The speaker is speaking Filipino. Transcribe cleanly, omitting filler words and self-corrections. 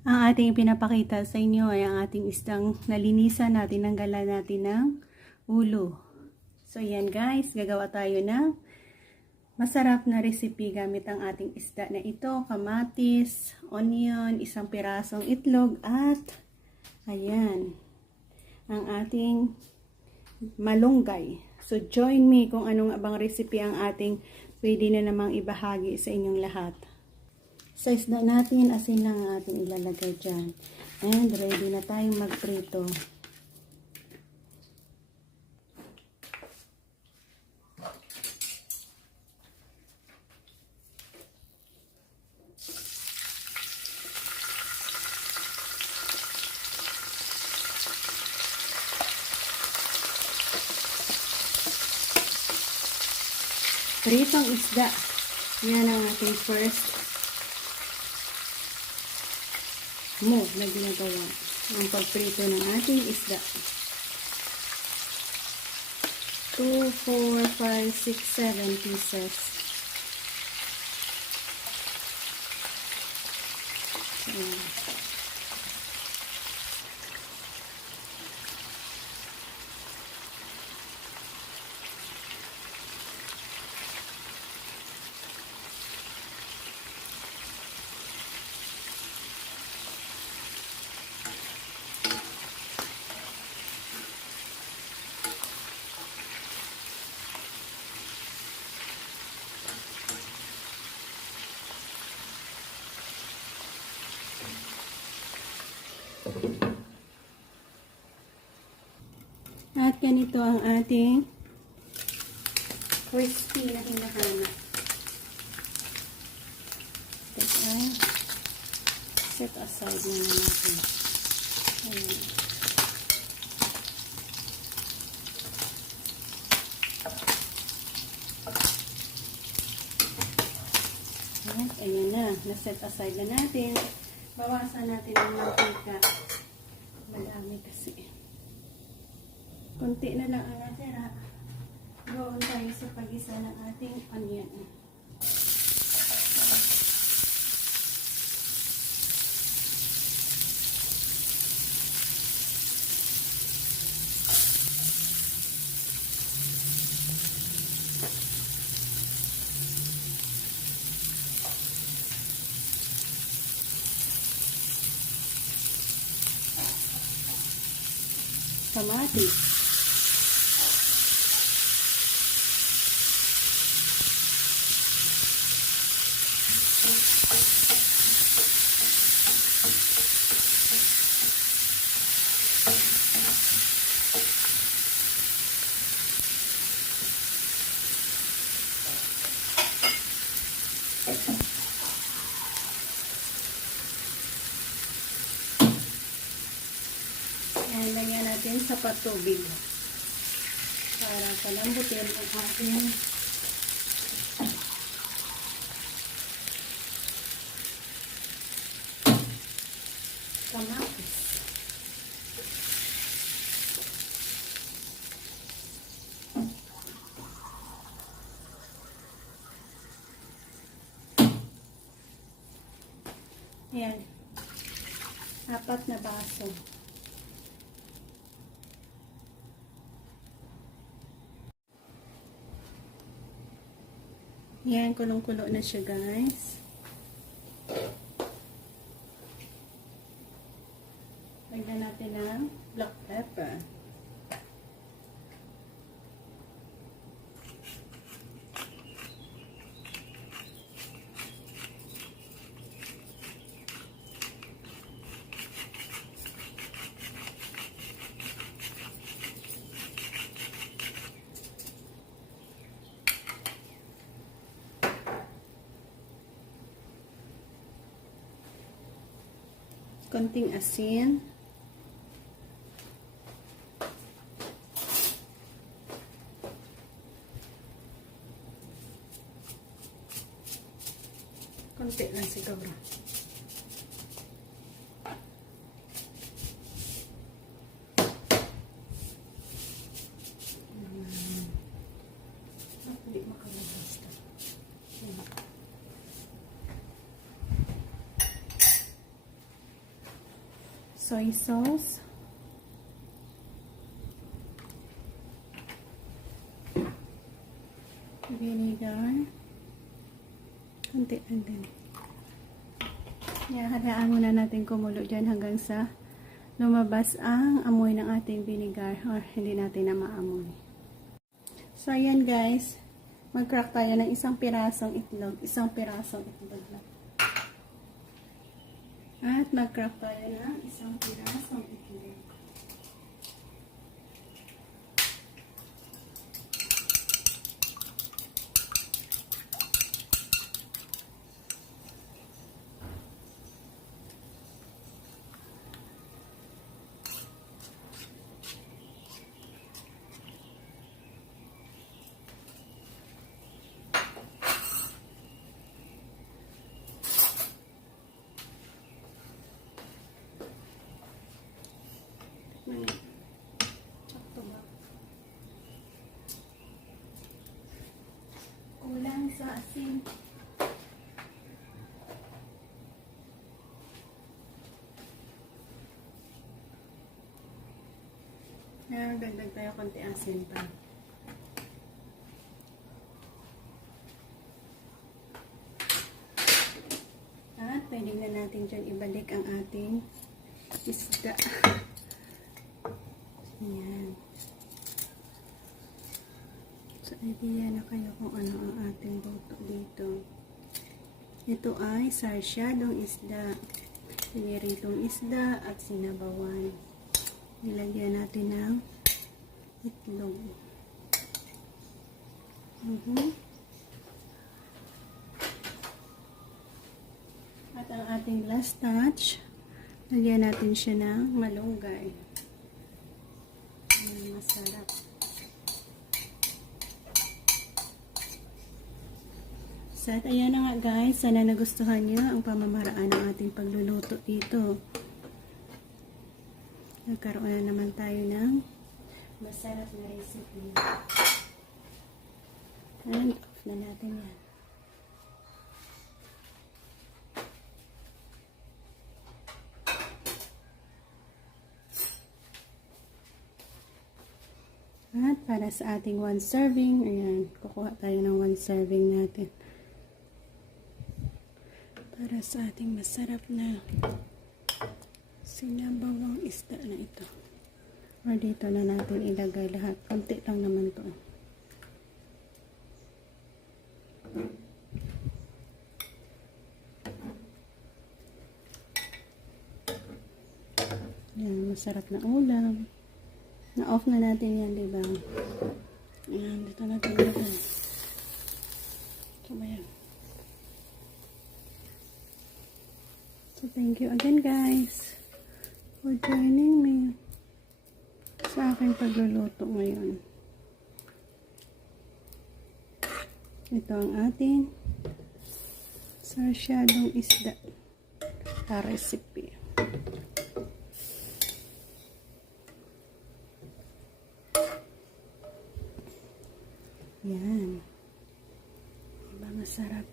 Ang ating pinapakita sa inyo ay ang ating isdang nalinisan natin, nanggalan natin ng ulo. So yan guys, gagawa tayo ng masarap na recipe gamit ang ating isda na ito, kamatis, onion, isang pirasong itlog at ayan, ang ating malunggay. So join me kung anong abang recipe ang ating pwede na namang ibahagi sa inyong lahat. Sa isda natin, asin lang ang ating ilalagay dyan. And ready na tayong magprito. Pritong isda. Yan ang ating first move na ginagawa. Ang pagprito ng ating isda. 2, 4, 5, 6, 7 pieces. At ganito ang ating crispy na hinahanap. Teka, set aside na natin. Ayan. At ayan na, na-set aside na natin. Bawasan natin ang mantika. Madami kasi. Kunti na lang ang natira. Doon tayo sa pag-isa ng ating onion. Kamatis. Ayan, lagyan natin sa patubig para palambutin ang ating kamatis. Ayan, 4 na baso. Yan, kulong-kulo na siya guys. Lagyan natin ng black pepper. Konting asin. Konti lang siguro. Hindi makalabas ito. soy sauce. Vinegar. Kunti lang din. Hayaan muna natin kumulo dyan hanggang sa lumabas ang amoy ng ating vinegar or hindi natin na maamoy. So, ayan guys. Mag-crack tayo ng isang pirasong itlog. Isang pirasong itlog lang. At mag-crack tayo ng isang pirasong itlog. Sakto ba? Kulang sa asin. Dagdag tayo konti asin pa. At pwede na natin dyan ibalik ang ating isda. Ayan. So, idea na kayo kung ano ang ating luto dito. Ito ay sarsyadong isda. Piniritong isda at sinabawan. Nilagyan natin ng itlog. At ang ating last touch, lagyan natin siya ng malunggay. Masarap. So, at ayan na nga guys, sana nagustuhan nyo ang pamamaraan ng ating pagluluto dito. Nagkaroon na naman tayo ng masarap na recipe. And off na natin yan. At para sa ating 1 serving, ayan, kukuha tayo ng 1 serving natin. Para sa ating masarap na sinabawang isda na ito. Or dito na natin ilagay lahat. Konti lang naman to. Ayan, masarap na ulam. Na-off na natin yan, diba? Ayan, dito natin ilagay. So, ayan. So, thank you again, guys, for joining me sa aking pagluluto ngayon. Ito ang ating sarsyadong isda na recipe. Yan. Diba masarap?